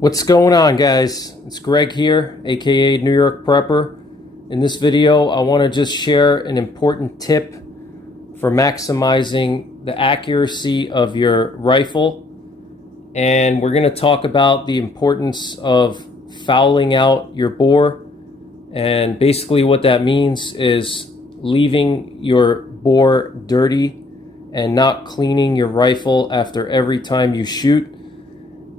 What's going on, guys? It's Greg here, aka New York Prepper. In this video, I want to just share an important tip for maximizing the accuracy of your rifle. And we're going to talk about the importance of fouling out your bore. And basically what that means is leaving your bore dirty and not cleaning your rifle after every time you shoot.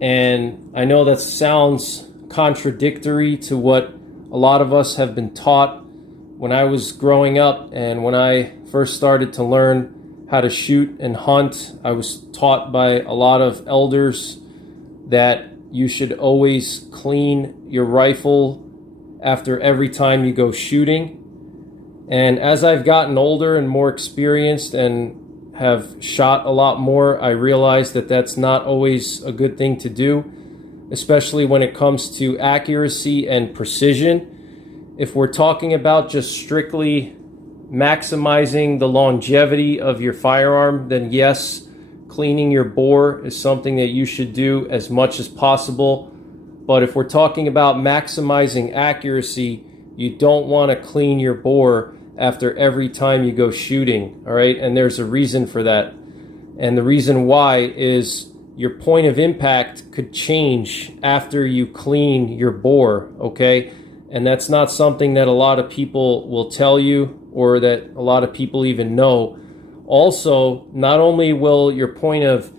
And I know that sounds contradictory to what a lot of us have been taught. When I was growing up and when I first started to learn how to shoot and hunt, I was taught by a lot of elders that you should always clean your rifle after every time you go shooting. And as I've gotten older and more experienced and have shot a lot more, I realized that that's not always a good thing to do, especially when it comes to accuracy and precision. If we're talking about just strictly maximizing the longevity of your firearm, then yes, cleaning your bore is something that you should do as much as possible. But if we're talking about maximizing accuracy, you don't want to clean your bore after every time you go shooting, all right? And there's a reason for that. And the reason why is your point of impact could change after you clean your bore, okay? And that's not something that a lot of people will tell you or that a lot of people even know. Also, not only will your point of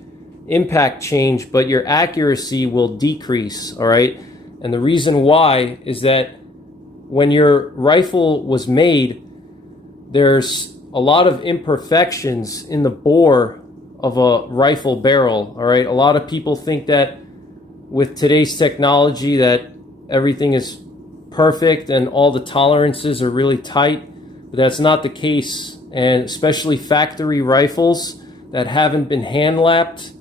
impact change, but your accuracy will decrease, all right? And the reason why is that when your rifle was made, there's a lot of imperfections in the bore of a rifle barrel, all right? A lot of people think that with today's technology that everything is perfect and all the tolerances are really tight, but that's not the case. And especially factory rifles that haven't been hand-lapped.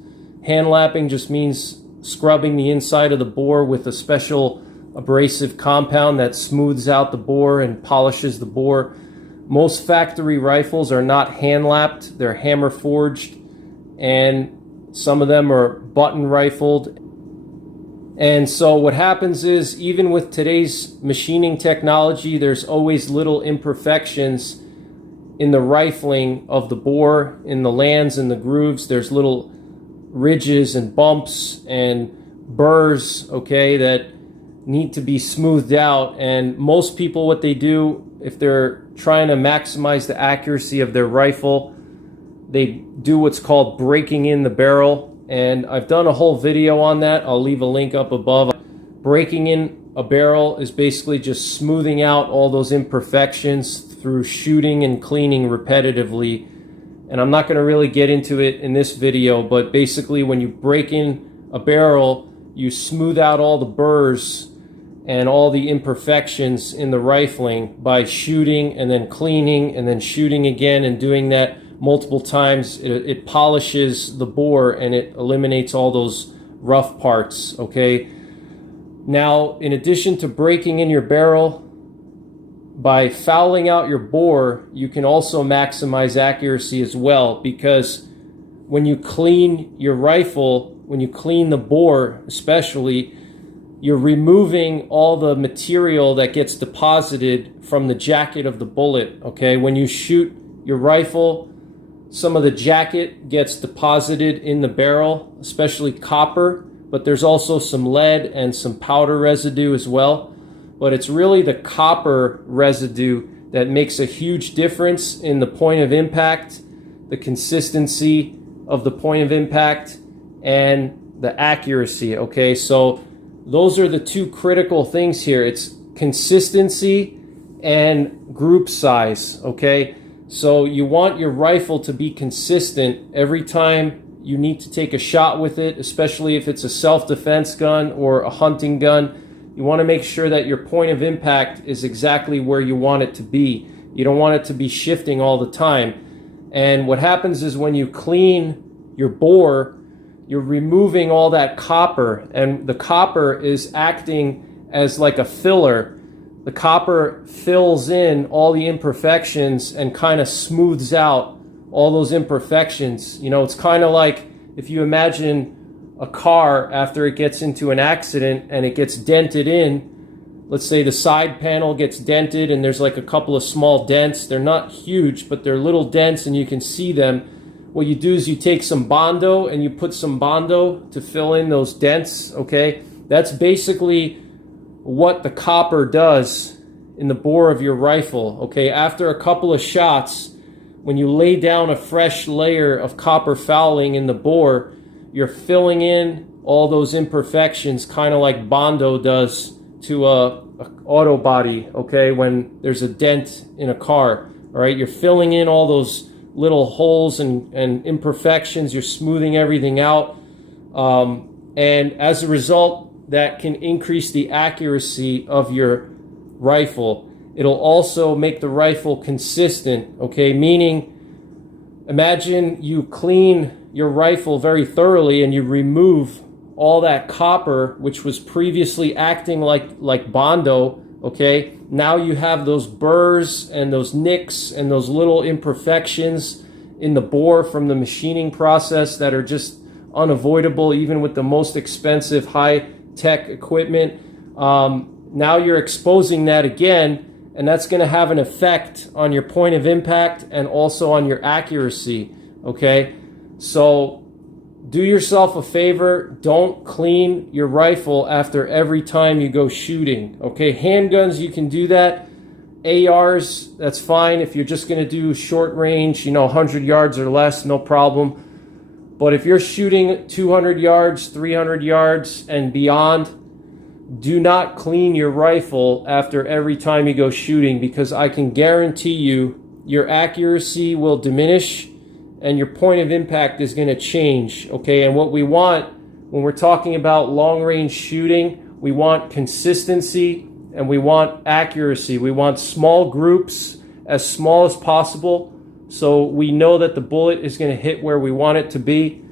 Hand-lapping just means scrubbing the inside of the bore with a special abrasive compound that smooths out the bore and polishes the bore. Most factory rifles are not hand-lapped, they're hammer forged, and some of them are button rifled. And so what happens is, even with today's machining technology, there's always little imperfections in the rifling of the bore, in the lands and the grooves. There's little ridges and bumps and burrs, okay, that need to be smoothed out. And most people, what they do, if they're trying to maximize the accuracy of their rifle, they do what's called breaking in the barrel. And I've done a whole video on that. I'll leave a link up above. Breaking in a barrel is basically just smoothing out all those imperfections through shooting and cleaning repetitively. And I'm not going to really get into it in this video, but basically when you break in a barrel, you smooth out all the burrs and all the imperfections in the rifling by shooting and then cleaning and then shooting again, and doing that multiple times. It polishes the bore and it eliminates all those rough parts, okay? Now, in addition to breaking in your barrel, by fouling out your bore, you can also maximize accuracy as well, because when you clean your rifle, when you clean the bore especially, you're removing all the material that gets deposited from the jacket of the bullet, okay? When you shoot your rifle, some of the jacket gets deposited in the barrel, especially copper, but there's also some lead and some powder residue as well. But it's really the copper residue that makes a huge difference in the point of impact, the consistency of the point of impact, and the accuracy, okay? So those are the two critical things here. It's consistency and group size, okay? So you want your rifle to be consistent every time you need to take a shot with it, especially if it's a self-defense gun or a hunting gun. You want to make sure that your point of impact is exactly where you want it to be. You don't want it to be shifting all the time. And what happens is when you clean your bore, you're removing all that copper, and the copper is acting as like a filler. The copper fills in all the imperfections and kind of smooths out all those imperfections. You know, it's kind of like if you imagine a car after it gets into an accident and it gets dented in. Let's say the side panel gets dented and there's like a couple of small dents. They're not huge, but they're little dents and you can see them. What you do is you take some Bondo and you put some Bondo to fill in those dents, okay? That's basically what the copper does in the bore of your rifle, okay? After a couple of shots, when you lay down a fresh layer of copper fouling in the bore, you're filling in all those imperfections, kind of like Bondo does to a auto body, okay, when there's a dent in a car, all right? You're filling in all those little holes and imperfections. You're smoothing everything out. And as a result, that can increase the accuracy of your rifle. It'll also make the rifle consistent, okay? Meaning, imagine you clean your rifle very thoroughly and you remove all that copper, which was previously acting like Bondo, okay? Now you have those burrs and those nicks and those little imperfections in the bore from the machining process that are just unavoidable even with the most expensive high-tech equipment. Now you're exposing that again, and that's going to have an effect on your point of impact and also on your accuracy, okay? So do yourself a favor, don't clean your rifle after every time you go shooting, okay? Handguns, you can do that. ARs, that's fine. If you're just gonna do short range, 100 yards or less, no problem. But if you're shooting 200 yards, 300 yards and beyond, do not clean your rifle after every time you go shooting, because I can guarantee you your accuracy will diminish and your point of impact is going to change, okay? And what we want when we're talking about long-range shooting, we want consistency and we want accuracy. We want small groups, as small as possible, so we know that the bullet is going to hit where we want it to be.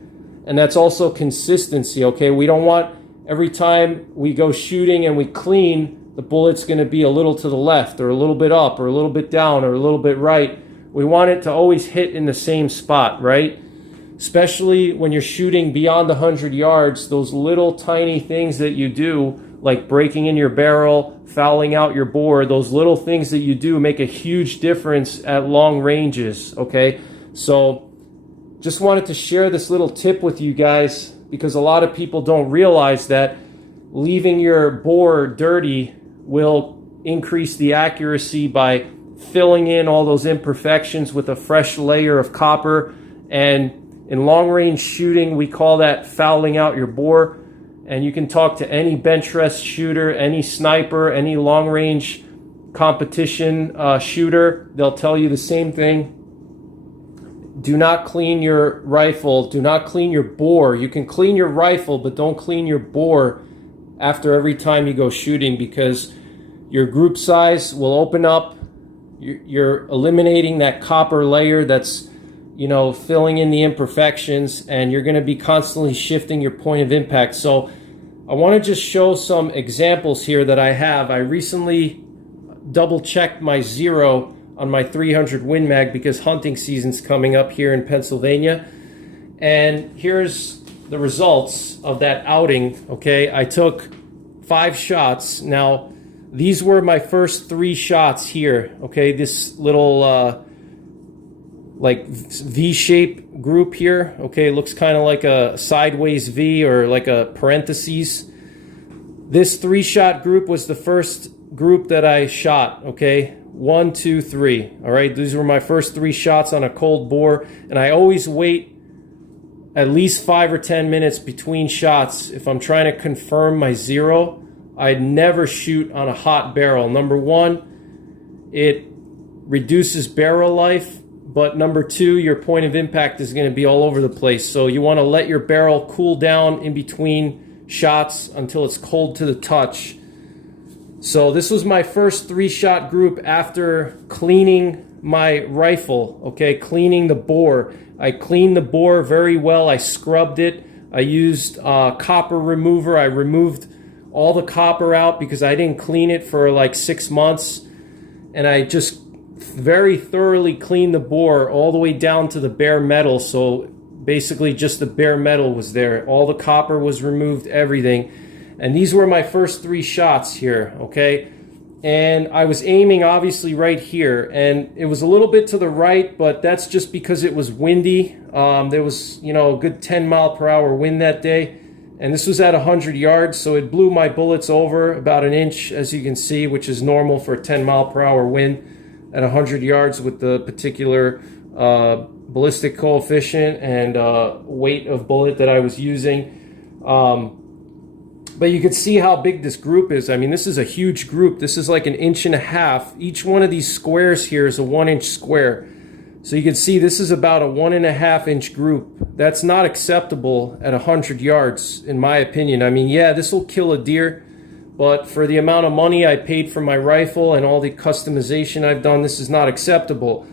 And that's also consistency, okay? We don't want every time we go shooting and we clean, the bullet's going to be a little to the left or a little bit up or a little bit down or a little bit right. We want it to always hit in the same spot, right? Especially when you're shooting beyond 100 yards, those little tiny things that you do, like breaking in your barrel, fouling out your bore, those little things that you do make a huge difference at long ranges, okay? So just wanted to share this little tip with you guys, because a lot of people don't realize that leaving your bore dirty will increase the accuracy by filling in all those imperfections with a fresh layer of copper. And in long-range shooting, we call that fouling out your bore. And you can talk to any bench rest shooter, any sniper, any long-range competition shooter. They'll tell you the same thing. Do not clean your rifle. Do not clean your bore. You can clean your rifle, but don't clean your bore after every time you go shooting, because your group size will open up. You're eliminating that copper layer that's, filling in the imperfections, and you're going to be constantly shifting your point of impact. So I want to just show some examples here that I have. I recently double-checked my zero on my 300 Win Mag because hunting season's coming up here in Pennsylvania. And here's the results of that outing, okay? I took 5 shots. Now, these were my first 3 shots here, okay? This little like V-shape group here, okay? It looks kind of like a sideways V or like a parentheses. This 3-shot group was the first group that I shot, okay? 1, 2, 3, all right? These were my first 3 shots on a cold bore, and I always wait at least 5 or 10 minutes between shots if I'm trying to confirm my zero. I'd never shoot on a hot barrel. Number one, it reduces barrel life, but number two, your point of impact is going to be all over the place. So you want to let your barrel cool down in between shots until it's cold to the touch. So this was my first 3-shot group after cleaning my rifle, okay, cleaning the bore. I cleaned the bore very well. I scrubbed it. I used copper remover. I removed all the copper out because I didn't clean it for like 6 months. And I just very thoroughly cleaned the bore all the way down to the bare metal. So basically just the bare metal was there. All the copper was removed, everything. And these were my first 3 shots here, okay? And I was aiming obviously right here, and it was a little bit to the right, but that's just because it was windy. There was, you know, a good 10-mile-per-hour wind that day, and this was at 100 yards, so it blew my bullets over about an inch, as you can see, which is normal for a 10-mile-per-hour wind at 100 yards with the particular ballistic coefficient and weight of bullet that I was using. But you can see how big this group is. I mean, this is a huge group. This is like 1.5 inches. Each one of these squares here is a 1-inch square. So you can see this is about a 1.5-inch group. That's not acceptable at 100 yards, in my opinion. I mean, yeah, this will kill a deer, but for the amount of money I paid for my rifle and all the customization I've done, this is not acceptable.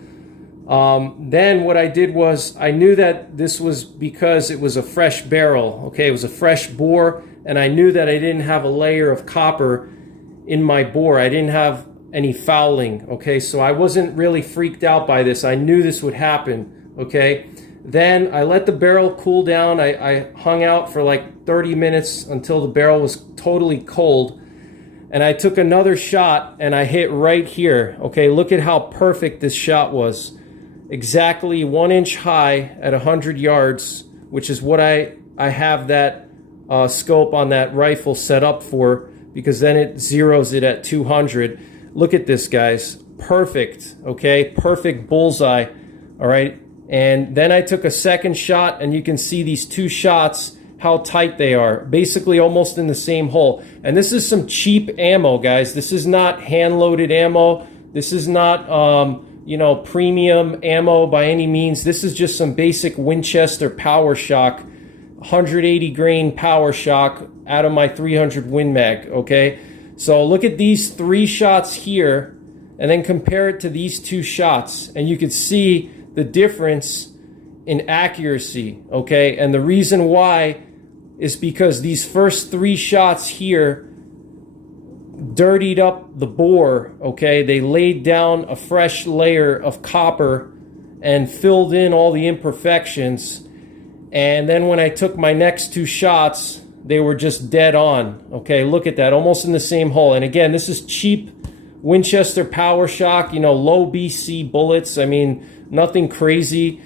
Then what I did was, I knew that this was because it was a fresh barrel. Okay, it was a fresh bore, and I knew that I didn't have a layer of copper in my bore. I didn't have any fouling. Okay, so I wasn't really freaked out by this. I knew this would happen. Okay, then I let the barrel cool down. I hung out for like 30 minutes until the barrel was totally cold, and I took another shot and I hit right here. Okay, look at how perfect this shot was. Exactly 1 inch high at 100 yards, which is what I have that scope on that rifle set up for, because then it zeroes it at 200. Look at this, guys. Perfect, okay? Perfect bullseye, all right? And then I took a second shot, and you can see these 2 shots, how tight they are. Basically almost in the same hole. And this is some cheap ammo, guys. This is not hand-loaded ammo. This is not, you know, premium ammo by any means. This is just some basic Winchester Power Shock, 180 grain Power Shock out of my 300 Win Mag, okay? So look at these 3 shots here, and then compare it to these 2 shots, and you can see the difference in accuracy, okay? And the reason why is because these first 3 shots here dirtied up the bore, okay? They laid down a fresh layer of copper and filled in all the imperfections. And then when I took my next 2 shots, they were just dead on. Okay, look at that, almost in the same hole. And again, this is cheap Winchester Power Shock, you know, low BC bullets. I mean, nothing crazy.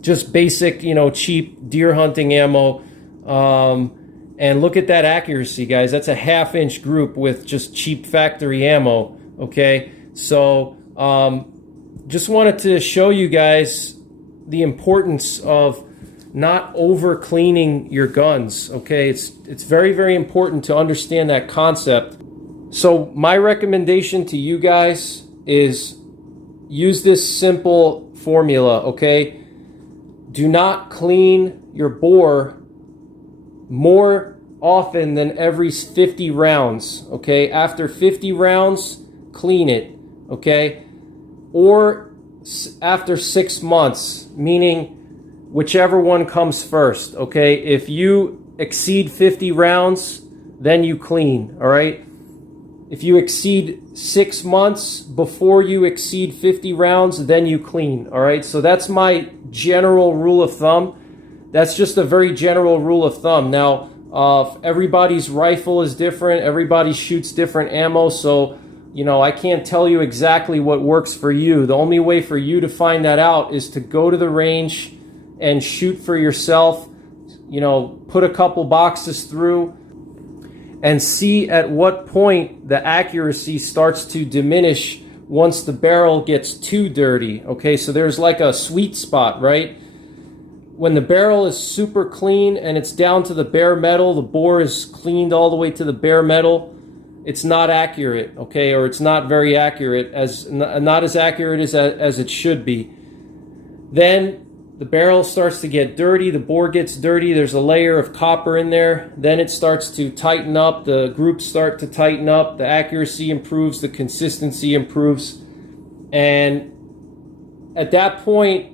Just basic, you know, cheap deer hunting ammo. And look at that accuracy, guys. That's a 1/2 inch group with just cheap factory ammo. Okay, so just wanted to show you guys the importance of not over cleaning your guns. Okay, it's very, very important to understand that concept. So my recommendation to you guys is use this simple formula. Okay, do not clean your bore more often than every 50 rounds. Okay, after 50 rounds, clean it. Okay, or after 6 months, meaning whichever one comes first. Okay, if you exceed 50 rounds, then you clean. All right, if you exceed 6 months before you exceed 50 rounds, then you clean. All right, so that's my general rule of thumb. That's just a very general rule of thumb. Now, everybody's rifle is different. Everybody shoots different ammo, so you know, I can't tell you exactly what works for you. The only way for you to find that out is to go to the range and shoot for yourself. You know, put a couple boxes through and see at what point the accuracy starts to diminish once the barrel gets too dirty. Okay, so there's like a sweet spot, right? When the barrel is super clean and it's down to the bare metal, the bore is cleaned all the way to the bare metal, it's not accurate, okay, or it's not very accurate, not as accurate as it should be. Then the barrel starts to get dirty, the bore gets dirty, there's a layer of copper in there, then it starts to tighten up, the groups start to tighten up, the accuracy improves, the consistency improves, and at that point,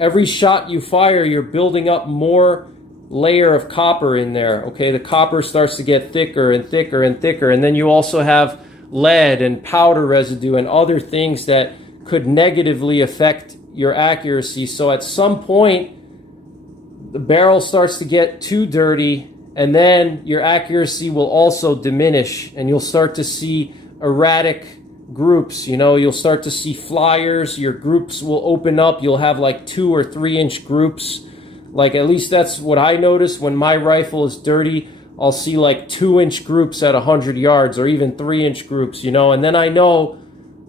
every shot you fire, you're building up more layer of copper in there. Okay, the copper starts to get thicker and thicker and thicker, and then you also have lead and powder residue and other things that could negatively affect your accuracy. So at some point, the barrel starts to get too dirty, and then your accuracy will also diminish, and you'll start to see erratic groups. You know, you'll start to see flyers. Your groups will open up. You'll have like 2 or 3 inch groups. Like, at least that's what I notice when my rifle is dirty. I'll see like 2 inch groups at 100 yards, or even 3 inch groups, you know, and then I know,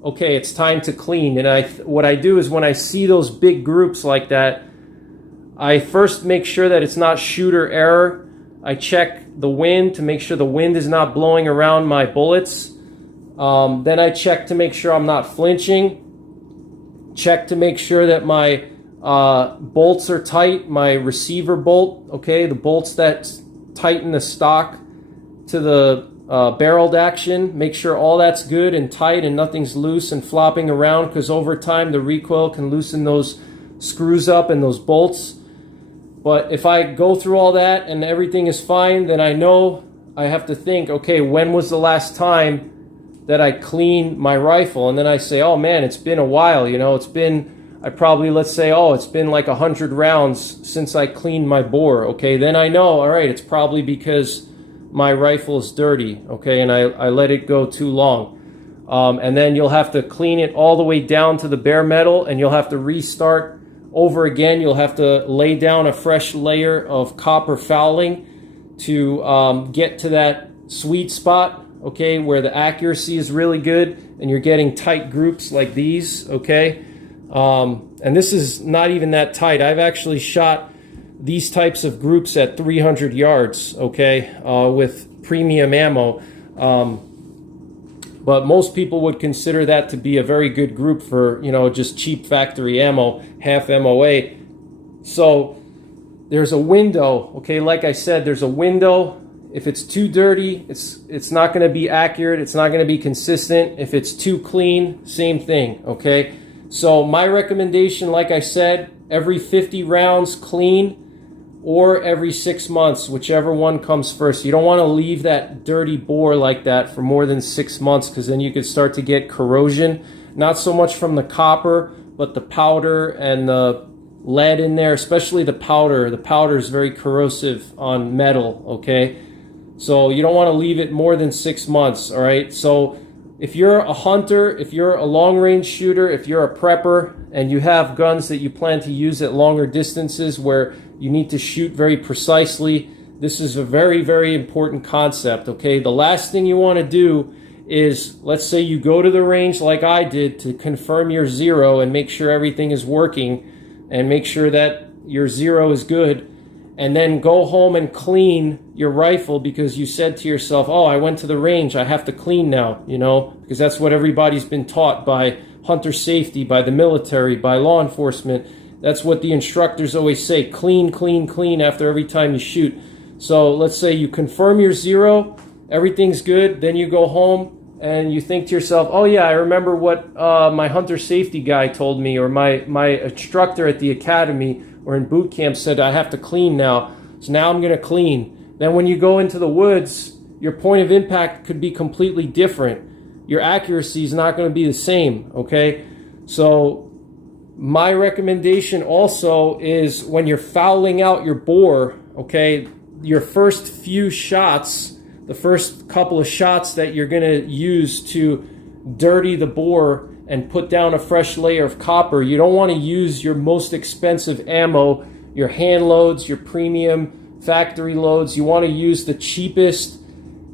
okay, it's time to clean. And what I do is, when I see those big groups like that, I first make sure that it's not shooter error. I check the wind to make sure the wind is not blowing around my bullets. Then I check to make sure I'm not flinching. Check to make sure that my bolts are tight, my receiver bolt, okay, the bolts that tighten the stock to the barreled action. Make sure all that's good and tight and nothing's loose and flopping around, because over time the recoil can loosen those screws up and those bolts. But if I go through all that and everything is fine, then I know I have to think, okay, when was the last time that I cleaned my rifle? And then I say, oh man, it's been a while, you know, it's been, let's say, oh, it's been like 100 rounds since I cleaned my bore, okay? Then I know, all right, it's probably because my rifle is dirty, okay, and I let it go too long. And then you'll have to clean it all the way down to the bare metal, and you'll have to restart over again. You'll have to lay down a fresh layer of copper fouling to get to that sweet spot, okay, where the accuracy is really good and you're getting tight groups like these, okay? And this is not even that tight. I've actually shot these types of groups at 300 yards, okay, with premium ammo. But most people would consider that to be a very good group for, you know, just cheap factory ammo, half MOA. So there's a window, okay, like I said, there's a window. If it's too dirty, it's not going to be accurate. It's not going to be consistent. If it's too clean, same thing, okay? So my recommendation, like I said, every 50 rounds clean, or every 6 months, whichever one comes first. You don't want to leave that dirty bore like that for more than 6 months, because then you could start to get corrosion, not so much from the copper, but the powder and the lead in there, especially the powder. The powder is very corrosive on metal, okay? So you don't want to leave it more than 6 months, all right? So if you're a hunter, if you're a long-range shooter, if you're a prepper, and you have guns that you plan to use at longer distances where you need to shoot very precisely, this is a very, very important concept, okay? The last thing you want to do is, let's say you go to the range like I did to confirm your zero and make sure everything is working and make sure that your zero is good, and then go home and clean your rifle because you said to yourself, oh, I went to the range, I have to clean now, you know, because that's what everybody's been taught by hunter safety, by the military, by law enforcement. That's what the instructors always say, clean, clean, clean after every time you shoot. So let's say you confirm your zero, everything's good, then you go home and you think to yourself, oh yeah, I remember what my hunter safety guy told me, or my instructor at the academy or in boot camp said I have to clean now. So now I'm going to clean. Then when you go into the woods, your point of impact could be completely different. Your accuracy is not going to be the same, okay? So my recommendation also is, when you're fouling out your bore, okay, your first few shots, the first couple of shots that you're going to use to dirty the bore and put down a fresh layer of copper, you don't want to use your most expensive ammo, your hand loads, your premium factory loads. You want to use the cheapest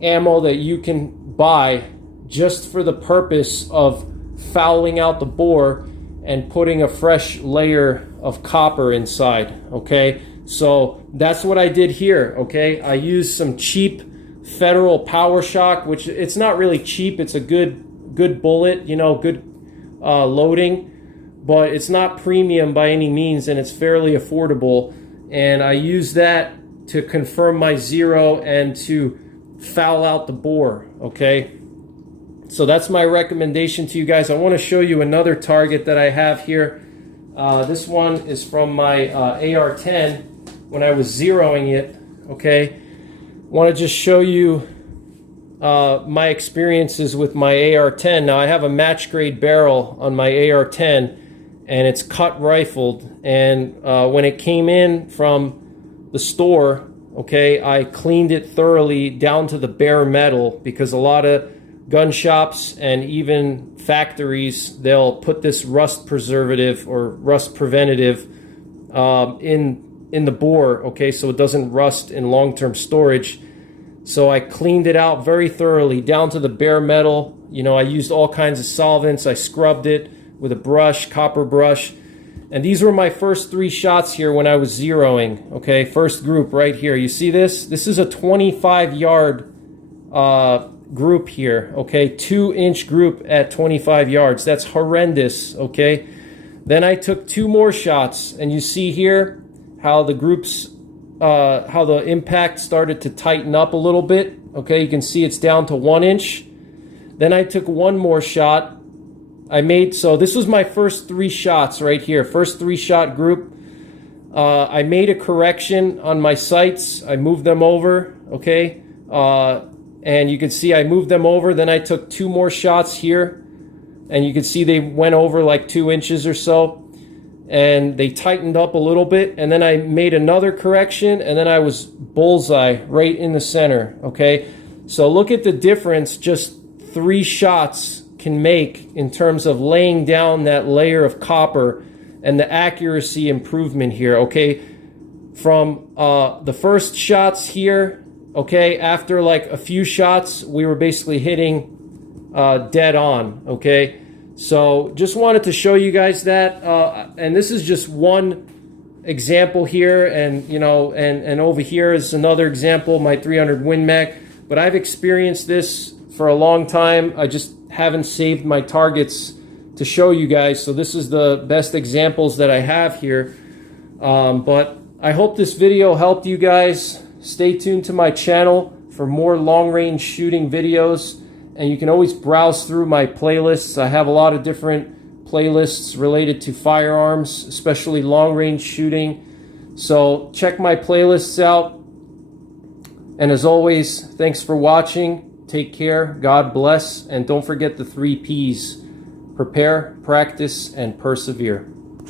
ammo that you can buy, just for the purpose of fouling out the bore and putting a fresh layer of copper inside, okay? So that's what I did here, okay? I used some cheap Federal Power Shock, which it's not really cheap. It's a good bullet, you know, good loading, but it's not premium by any means, and it's fairly affordable. And I used that to confirm my zero and to foul out the bore, okay? So that's my recommendation to you guys. I want to show you another target that I have here. This one is from my AR-10 when I was zeroing it, okay? I want to just show you my experiences with my AR-10. Now I have a match grade barrel on my AR-10, and it's cut rifled. And when it came in from the store, okay, I cleaned it thoroughly down to the bare metal, because a lot of gun shops and even factories, they'll put this rust preservative or rust preventative in the bore, okay, so it doesn't rust in long-term storage. So I cleaned it out very thoroughly down to the bare metal. You know, I used all kinds of solvents. I scrubbed it with a brush, copper brush. And these were my first 3 shots here when I was zeroing, okay? First group right here. You see this? This is a 25-yard group here, okay? 2-inch group at 25 yards. That's horrendous, okay? Then I took 2 more shots, and you see here how the groups, how the impact started to tighten up a little bit, okay? You can see it's down to 1 inch. Then I took 1 more shot. So this was my first 3 shots right here, first 3-shot group. I made a correction on my sights. I moved them over, okay? And you can see I moved them over. Then I took 2 more shots here, and you can see they went over like 2 inches or so, and they tightened up a little bit. And then I made another correction, and then I was bullseye right in the center, okay? So look at the difference just 3 shots can make in terms of laying down that layer of copper and the accuracy improvement here, okay? From the first shots here, okay, after like a few shots, we were basically hitting dead on, okay? So just wanted to show you guys that, and this is just one example here, and you know, and over here is another example, my 300 Win Mag. But I've experienced this for a long time. I just haven't saved my targets to show you guys, so this is the best examples that I have here. But I hope this video helped you guys. Stay tuned to my channel for more long-range shooting videos, and you can always browse through my playlists. I have a lot of different playlists related to firearms, especially long-range shooting, so check my playlists out. And as always, thanks for watching. Take care, God bless, and don't forget the 3 Ps: prepare, practice, and persevere.